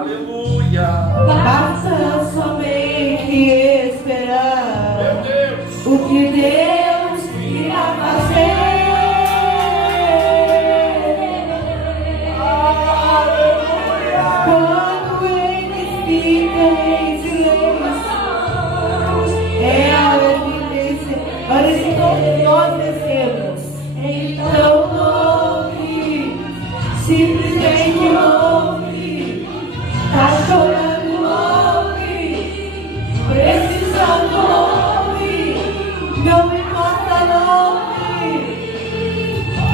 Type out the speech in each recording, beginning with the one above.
Aleluia. Basta somente esperar. Meu Deus. O que Deus irá fazer. Aleluia. Quando Ele fica em silêncio, é a evidência. Parece que todos nós descemos. Então louve, simplesmente louve. Tá chorando, louve. Precisando, louve. Não importa, louve.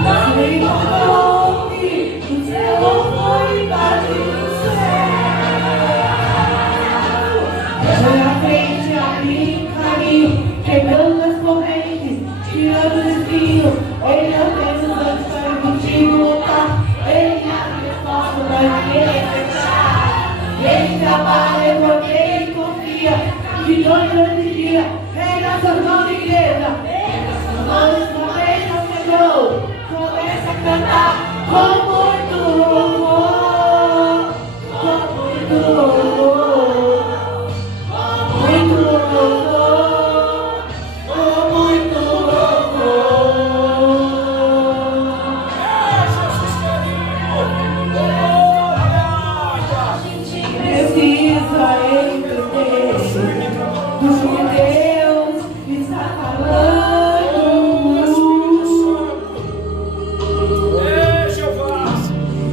Não importa, louve. O seu louvor invade o céu. Foi à frente, abrindo o caminho, quebrando as correntes, tirando o espinho. Ele não tem os anjos para contigo lutar. Ele abre as portas para ninguém fechar. Ele trabalha porque ele confia. De noite e de dia, pega suas mãos, igreja. Pega suas mãos, também não quebrou. Começa a cantar com muito louvor. Com muito louvor. Muito louvor. Com muito louvor. Precisa entender do que Deus está falando. Deixa eu falar.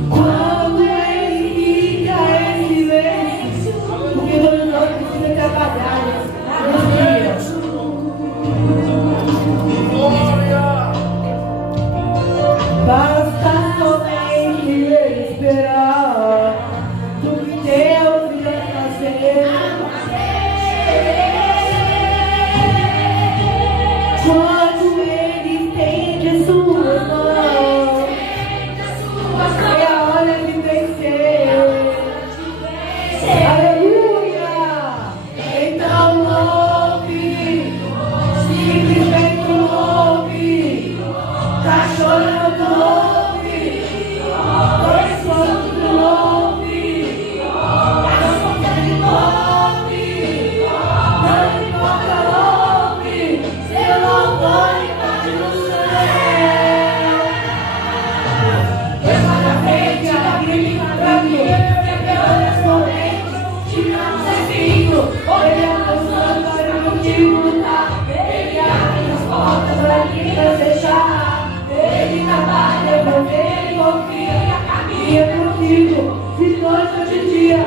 Quando Ele fica em silêncio, porque todos nós precisamos trabalhar nos dias. Glória. Basta somente esperar do que Deus irá fazer. Quando Ele estende suas mãos, é a hora de vencer. Aleluia! Então louve, simplesmente louve. Tá chorando, louve. Tô chorando, louve. Tá sofrendo, louve. Não importa, louve. Seu louvor invade o céu. Eu vou na frente, abrindo o caminho, quebrando as correntes, tirando os espinhos, olhando os olhos para contigo lutar. Ele abre as portas para ninguém fechar. Ele trabalha porque ele confia, caminha contigo, de noite ou de dia.